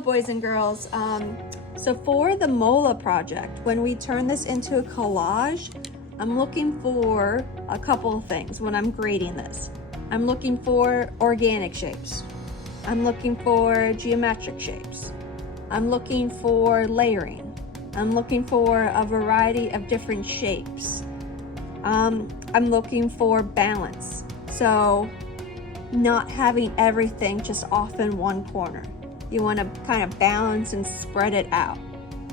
boys and girls. So for the Mola project, when we turn this into a collage, I'm looking for a couple of things when I'm grading this. I'm looking for organic shapes. I'm looking for geometric shapes. I'm looking for layering. I'm looking for a variety of different shapes. I'm looking for balance. So not having everything just off in one corner. You want to kind of balance and spread it out.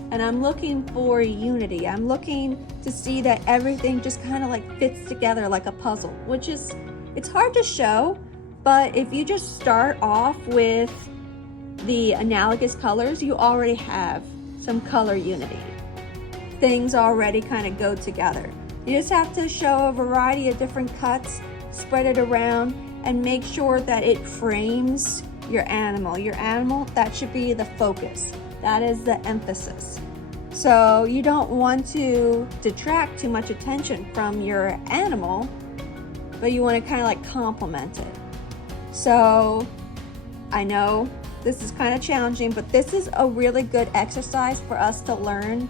And I'm looking for unity. I'm looking to see that everything just kind of like fits together like a puzzle, which is, it's hard to show, but if you just start off with the analogous colors, you already have some color unity. Things already kind of go together. You just have to show a variety of different cuts, spread it around, and make sure that it frames your animal. Your animal, that should be the focus. That is the emphasis. So you don't want to detract too much attention from your animal, but you want to kind of like complement it. So I know this is kind of challenging, but this is a really good exercise for us to learn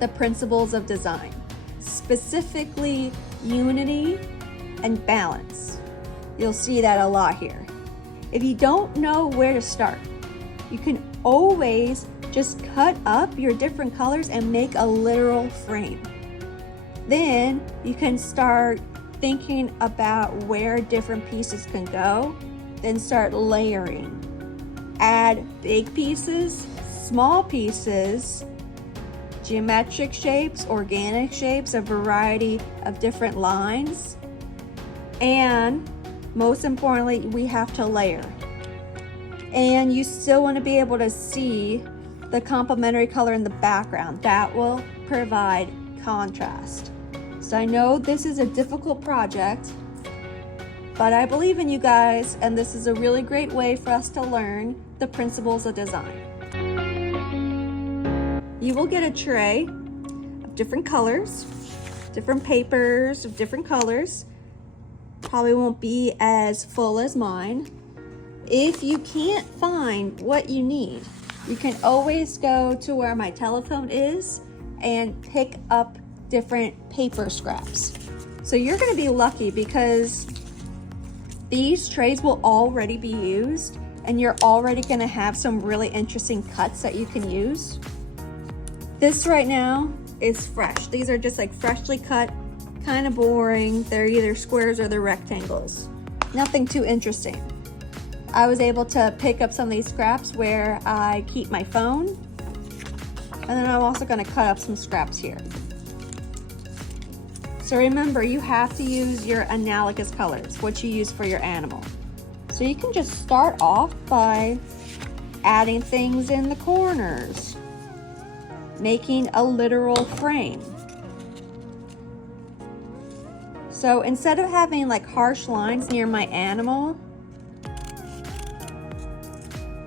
the principles of design, specifically unity and balance. You'll see that a lot here. If you don't know where to start, you can always just cut up your different colors and make a literal frame. Then you can start thinking about where different pieces can go, then start layering. Add big pieces, small pieces, geometric shapes, organic shapes, a variety of different lines, and most importantly, we have to layer. And you still want to be able to see the complementary color in the background. That will provide contrast. So I know this is a difficult project, but I believe in you guys, and this is a really great way for us to learn the principles of design. You will get a tray of different colors, different papers of different colors. Probably won't be as full as mine. If you can't find what you need, you can always go to where my telephone is and pick up different paper scraps. So you're going to be lucky because these trays will already be used and you're already going to have some really interesting cuts that you can use. This right now is fresh. These are just like freshly cut, kind of boring. They're either squares or they're rectangles. Nothing too interesting. I was able to pick up some of these scraps where I keep my phone. And then I'm also going to cut up some scraps here. So remember, you have to use your analogous colors, what you use for your animal. So you can just start off by adding things in the corners, making a literal frame. So instead of having like harsh lines near my animal,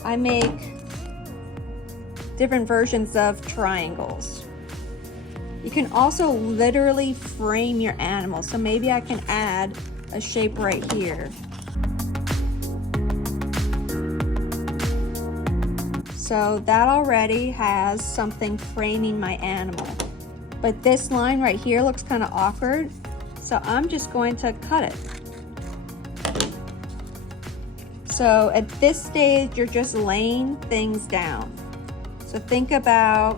I make different versions of triangles. You can also literally frame your animal. So maybe I can add a shape right here. So that already has something framing my animal. But this line right here looks kind of awkward. So I'm just going to cut it. So at this stage, you're just laying things down. So think about,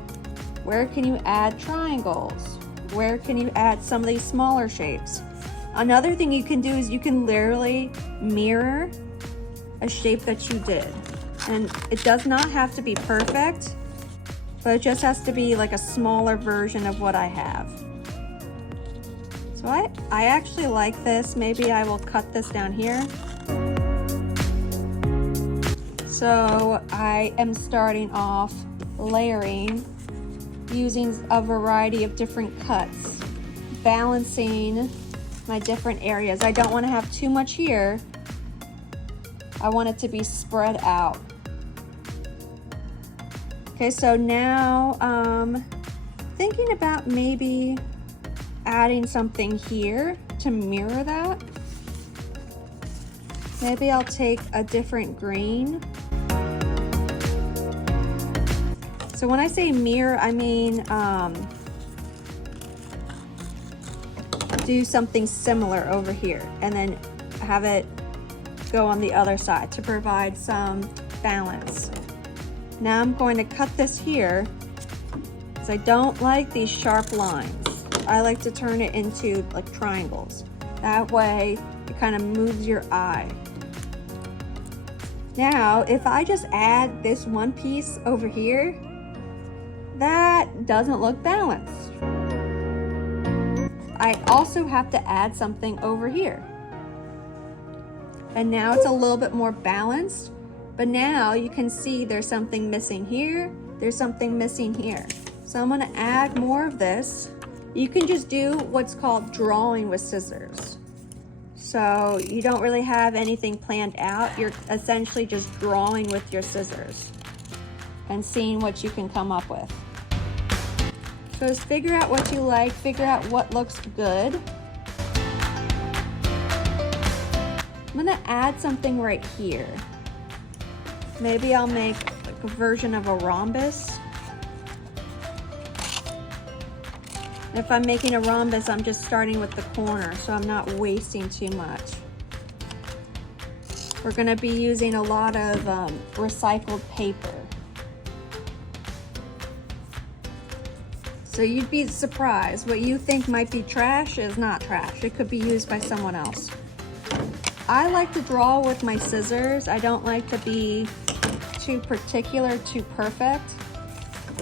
where can you add triangles? Where can you add some of these smaller shapes? Another thing you can do is you can literally mirror a shape that you did. And it does not have to be perfect, but it just has to be like a smaller version of what I have. So I actually like this. Maybe I will cut this down here. So I am starting off layering using a variety of different cuts, balancing my different areas. I don't want to have too much here. I want it to be spread out. Okay, so now thinking about maybe adding something here to mirror that. Maybe I'll take a different green So when I say mirror, I mean do something similar over here and then have it go on the other side to provide some balance. Now I'm going to cut this here because I don't like these sharp lines. I like to turn it into like triangles. That way it kind of moves your eye. Now, if I just add this one piece over here, that doesn't look balanced. I also have to add something over here. And now it's a little bit more balanced, but now you can see there's something missing here, there's something missing here. So I'm gonna add more of this. You can just do what's called drawing with scissors. So you don't really have anything planned out, you're essentially just drawing with your scissors and seeing what you can come up with. So just figure out what you like, figure out what looks good. I'm gonna add something right here. Maybe I'll make like a version of a rhombus. If I'm making a rhombus, I'm just starting with the corner, so I'm not wasting too much. We're gonna be using a lot of recycled paper. So you'd be surprised. What you think might be trash is not trash. It could be used by someone else. I like to draw with my scissors. I don't like to be too particular, too perfect.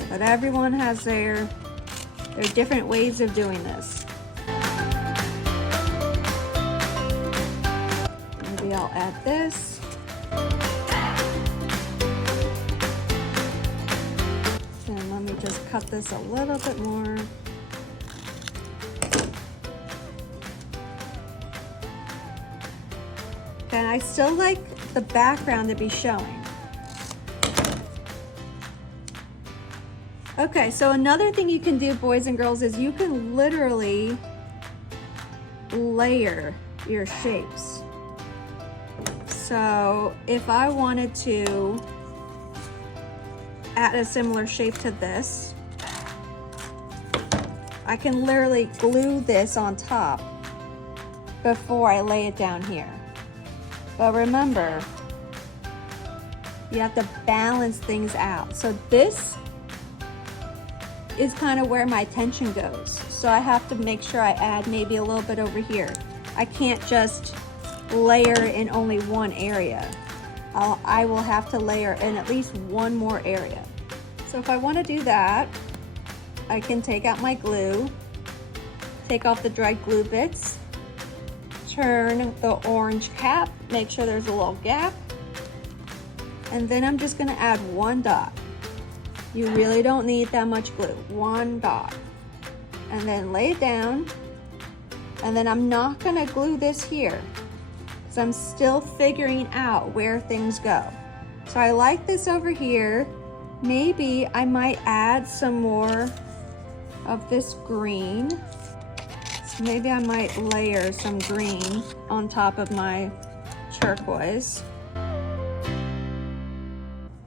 But everyone has their different ways of doing this. Maybe I'll add this. Just cut this a little bit more. And I still like the background to be showing. Okay, so another thing you can do, boys and girls, is you can literally layer your shapes. So if I wanted to add a similar shape to this, I can literally glue this on top before I lay it down here. But remember, you have to balance things out. So this is kind of where my attention goes. So I have to make sure I add maybe a little bit over here. I can't just layer in only one area. I will have to layer in at least one more area. So if I want to do that, I can take out my glue, take off the dried glue bits, turn the orange cap, make sure there's a little gap, and then I'm just going to add one dot. You really don't need that much glue, one dot. And then lay it down, and then I'm not going to glue this here, because I'm still figuring out where things go. So I like this over here. Maybe I might add some more of this green. So maybe I might layer some green on top of my turquoise.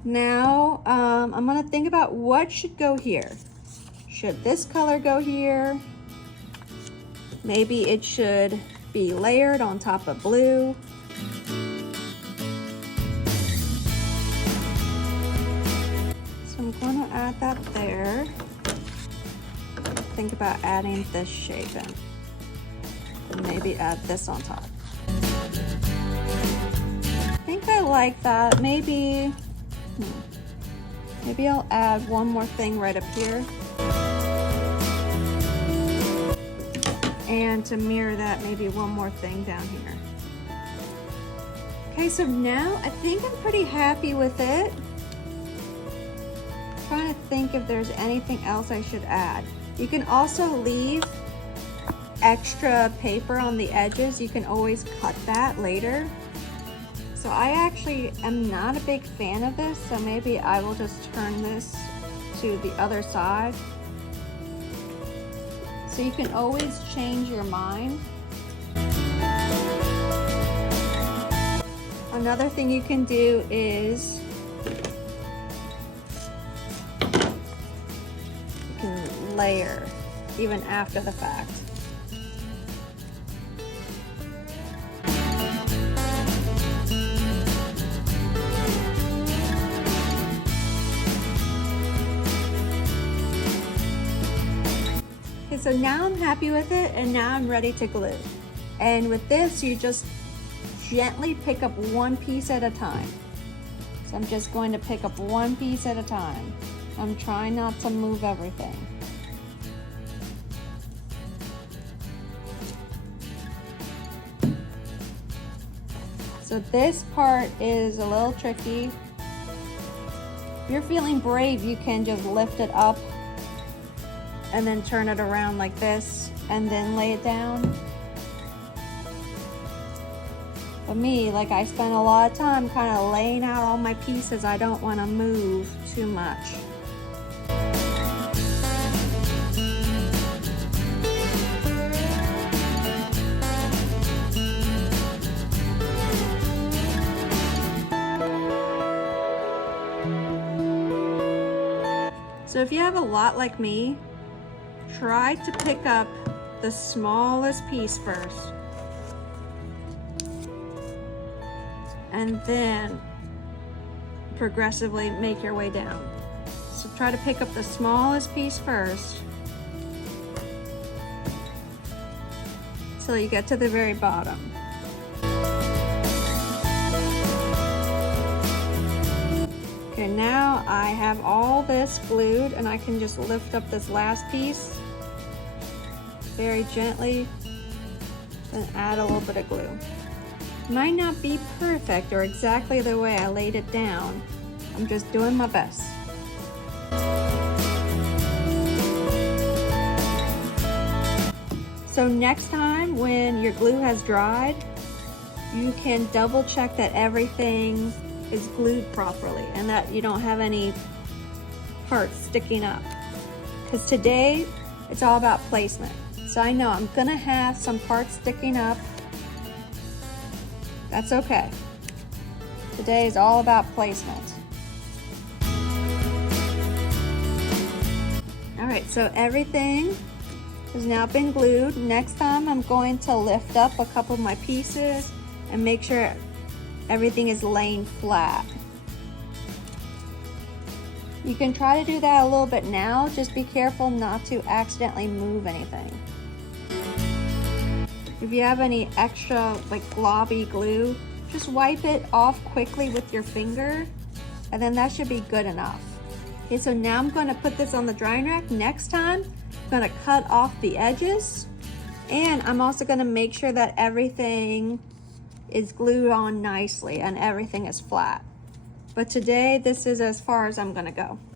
Now, I'm gonna think about what should go here. Should this color go here? Maybe it should be layered on top of blue. I'm going to add that there. Think about adding this shape in. And maybe add this on top. I think I like that. Maybe I'll add one more thing right up here. And to mirror that, maybe one more thing down here. Okay, so now I think I'm pretty happy with it. Trying to think if there's anything else I should add. You can also leave extra paper on the edges. You can always cut that later. So I actually am not a big fan of this, so maybe I will just turn this to the other side. So you can always change your mind. Another thing you can do is layer, even after the fact. Okay, so now I'm happy with it, and now I'm ready to glue. And with this, you just gently pick up one piece at a time. So I'm just going to pick up one piece at a time. I'm trying not to move everything. So this part is a little tricky. If you're feeling brave, you can just lift it up and then turn it around like this and then lay it down. For me, like, I spend a lot of time kind of laying out all my pieces. I don't want to move too much. So if you have a lot like me, try to pick up the smallest piece first. And then progressively make your way down. So try to pick up the smallest piece first till you get to the very bottom. Okay, now I have all this glued, and I can just lift up this last piece very gently and add a little bit of glue. Might not be perfect or exactly the way I laid it down. I'm just doing my best. So next time when your glue has dried, you can double check that everything is glued properly and that you don't have any parts sticking up. Because today it's all about placement. So I know I'm gonna have some parts sticking up. That's okay. Today is all about placement. All right, so everything has now been glued. Next time I'm going to lift up a couple of my pieces and make sure everything is laying flat. You can try to do that a little bit now. Just be careful not to accidentally move anything. If you have any extra like globby glue, just wipe it off quickly with your finger, and then that should be good enough. Okay, so now I'm going to put this on the drying rack. Next time, I'm going to cut off the edges, and I'm also going to make sure that everything is glued on nicely and everything is flat. But today, this is as far as I'm going to go.